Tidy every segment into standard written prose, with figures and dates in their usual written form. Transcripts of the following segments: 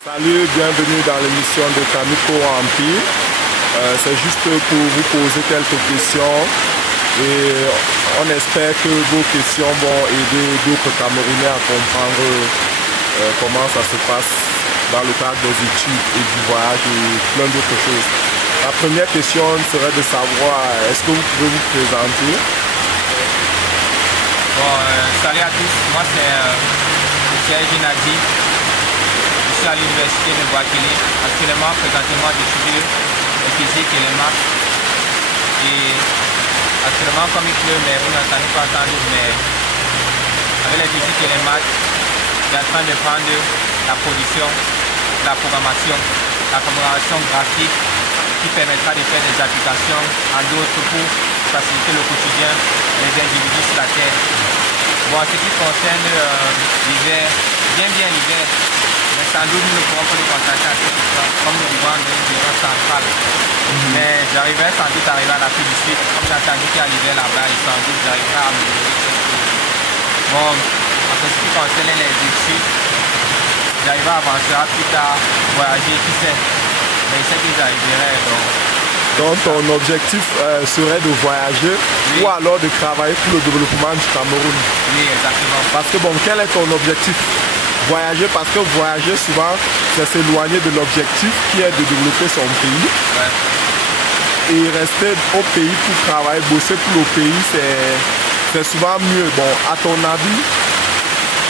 Salut, bienvenue dans l'émission de Kamiko Empire. C'est juste pour vous poser quelques questions et on espère que vos questions vont aider d'autres Camerounais à comprendre comment ça se passe dans le cadre des études et du voyage et plein d'autres choses. La première question serait de savoir, est-ce que vous pouvez vous présenter? Salut à tous, moi c'est Serge Nadi. Je suis à l'université de Boakele. Actuellement, présentement, j'étudie le physique et les maths. Et actuellement, comme il pleut, mais vous n'entendez pas entendu, mais avec les physiques et les maths, je suis en train de prendre la production, la programmation graphique qui permettra de faire des applications en d'autres pour faciliter le quotidien des individus sur la Terre. Bon, en ce qui concerne l'hiver, bien l'hiver, mais sans doute nous ne pourrons pas les contacter à cette histoire, comme nous vivons dans une région centrale. Mais j'arriverai sans doute à arriver à l'Afrique du Sud, comme j'ai entendu qu'il y a l'hiver là-bas, et sans doute j'arriverai à me donner quelque chose. Bon, en ce qui concerne les études, j'arriverai à avancer plus tard, voyager, qui sait. Mais je sais que j'arriverai Donc ton objectif serait de voyager, oui, ou alors de travailler pour le développement du Cameroun. Oui, exactement. Parce que bon, quel est ton objectif? Voyager, parce que voyager souvent, c'est s'éloigner de l'objectif qui est de développer son pays. Ouais. Et rester au pays pour travailler, bosser pour le pays, c'est souvent mieux. Bon, à ton avis,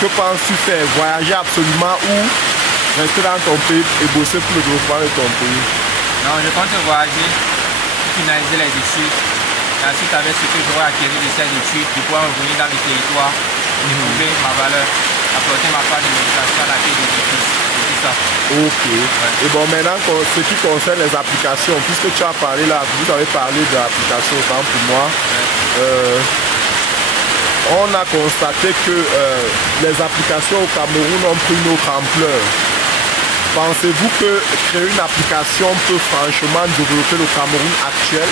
que penses-tu faire? Voyager absolument ou rester dans ton pays et bosser pour le développement de ton pays? Non, je compte voyager, finaliser les études. Et ensuite, avec ce que j'aurai acquis de ces études, je pourrai revenir dans le territoire, découvrir ma valeur, apporter ma part de méditation à la vie des études. C'est ça. Ok. Ouais. Et bon, maintenant, ce qui concerne les applications, puisque tu as parlé là, vous avez parlé de l'application, autant pour moi. Ouais. On a constaté que les applications au Cameroun ont pris une autre ampleur. Pensez-vous que créer une application peut franchement développer le Cameroun actuel?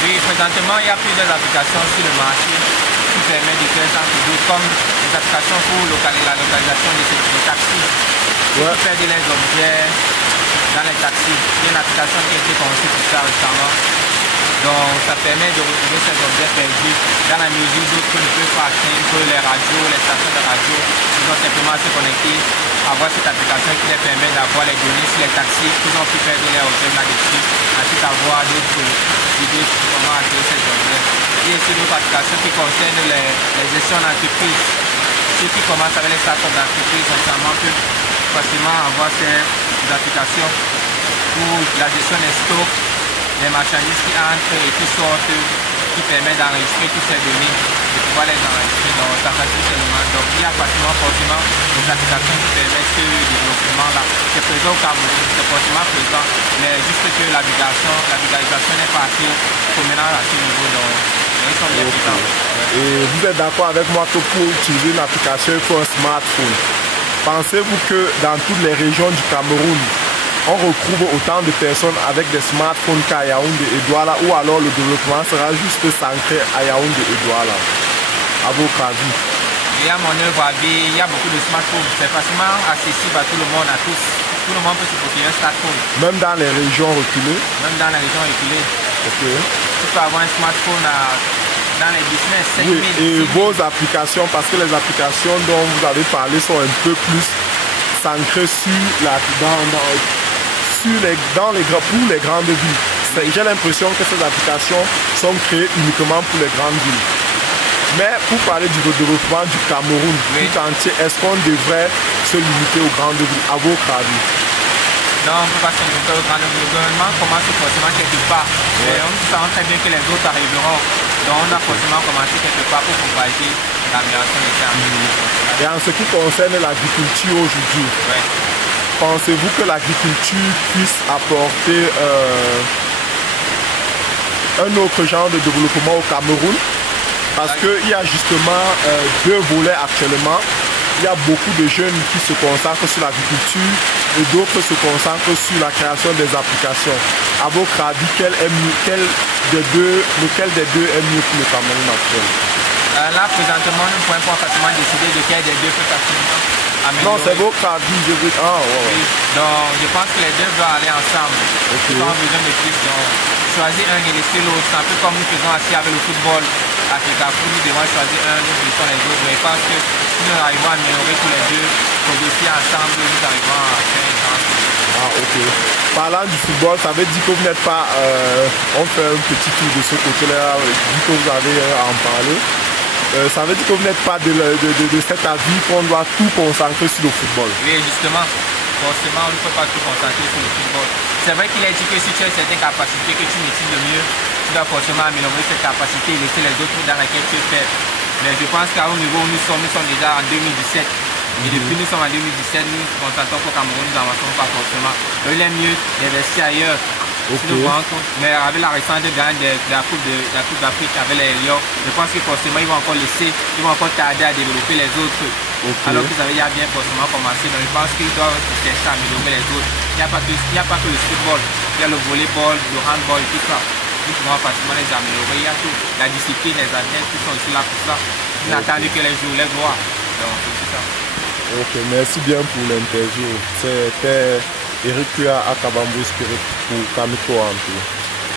Oui, présentement, il y a plusieurs applications sur le marché qui permettent de faire tant que d'autres, comme les applications pour la localisation des taxis, ouais, qui fait des objets dans les taxis. Il y a une application qui a été conçue pour ça récemment. Donc, ça permet de retrouver ces objets perdus dans la mesure d'autres ne peuvent pas atteindre les radios, les stations de radio. Ils ont simplement se connecter, avoir cette application qui leur permet d'avoir les données sur les taxis qu'ils ont pu perdre leurs objets là-dessus. Ensuite, avoir d'autres idées sur comment acquérir ces objets. Il y a aussi d'autres applications qui concernent les gestions d'entreprise. Ceux qui commencent avec les startups d'entreprise, notamment peuvent facilement avoir ces applications pour la gestion des stocks, les marchandises qui entrent et qui sortent, qui permettent d'enregistrer toutes ces données, de pouvoir les enregistrer. Donc ça facilite énormément. Donc il y a forcément des applications qui permettent ce développement-là. C'est présent au Cameroun, c'est forcément présent, mais juste que la vulgarisation n'est pas assez promenade à ce niveau. Donc ils sont bien présents. Et vous êtes d'accord avec moi que pour utiliser une application, il faut un smartphone. Pensez-vous que dans toutes les régions du Cameroun, on retrouve autant de personnes avec des smartphones qu'à Yaoundé et Douala, ou alors le développement sera juste centré à Yaoundé et Douala, à votre avis? Et à mon œuvre à vie, il y a beaucoup de smartphones. C'est facilement accessible à tout le monde, à tous. Tout le monde peut se procurer un smartphone. Même dans les régions reculées? Même dans les régions reculées. Ok. Tu peux avoir un smartphone dans les business, 5 000. Oui, et vos applications, parce que les applications dont vous avez parlé sont un peu plus centrées sur pour les grandes villes. J'ai l'impression que ces applications sont créées uniquement pour les grandes villes. Mais pour parler du développement du Cameroun, oui, tout entier, est-ce qu'on devrait se limiter aux grandes villes, à votre avis? Non, on ne peut pas se limiter aux grandes villes. Le gouvernement commence forcément quelque part. Ouais. Et on sent très bien que les autres arriveront. Donc on a forcément commencé quelque part pour propager l'amélioration des termes. Et en ce qui concerne l'agriculture aujourd'hui, ouais, pensez-vous que l'agriculture puisse apporter un autre genre de développement au Cameroun? Parce qu'il y a justement deux volets actuellement. Il y a beaucoup de jeunes qui se concentrent sur l'agriculture et d'autres se concentrent sur la création des applications. À votre avis, lequel des deux est mieux pour le Cameroun actuel? Là, présentement, nous ne pouvons pas facilement décider de quel des deux peut facilement améliorer. Non, c'est votre avis, je veux... Ah, ouais, ouais. Oui. Donc, je pense que les deux doivent aller ensemble. Ok. Ils ont besoin de plus. Donc, choisir un et laisser l'autre. C'est un peu comme nous faisons assis avec le football. À Carrefour, nous devons choisir un, nous laissons les autres. Mais je pense que si nous arrivons à améliorer tous les deux, progresser ensemble, nous arrivons à faire une grande chose. Ah, ok. Parlant du football, ça veut dire que vous n'êtes pas... on fait un petit tour de ce côté-là, vu que vous avez à en parler. Ça veut dire que vous n'êtes pas de cet avis qu'on doit tout concentrer sur le football. Oui, justement. Forcément, on ne peut pas tout concentrer sur le football. C'est vrai qu'il a dit que si tu as certaines capacités que tu maîtrises le mieux, tu dois forcément améliorer cette capacité et laisser les autres dans lesquelles tu es faible. Mais je pense qu'à un niveau où nous sommes déjà en 2017. Et depuis nous sommes en 2017, nous nous concentrons qu'au Cameroun, nous n'avançons pas forcément. Donc il est mieux d'investir ailleurs. Okay. Mais avec la récente gagne de la Coupe d'Afrique avec les Lions, je pense que forcément ils vont encore tarder à développer les autres. Okay. Alors qu'ils avaient bien forcément commencé. Donc je pense qu'ils doivent chercher à améliorer les autres. Il n'y a pas que le football, il y a le volleyball, le handball et tout ça. Nous devons facilement les améliorer. Il y a tout, la discipline, les athlètes qui sont aussi là pour ça. Ils n'attendent que les jours, les gloires. Donc c'est tout ça. Ok, merci bien pour l'interview. C'était Eric Kua Akabambo Spirit pour Kamiko Ampi.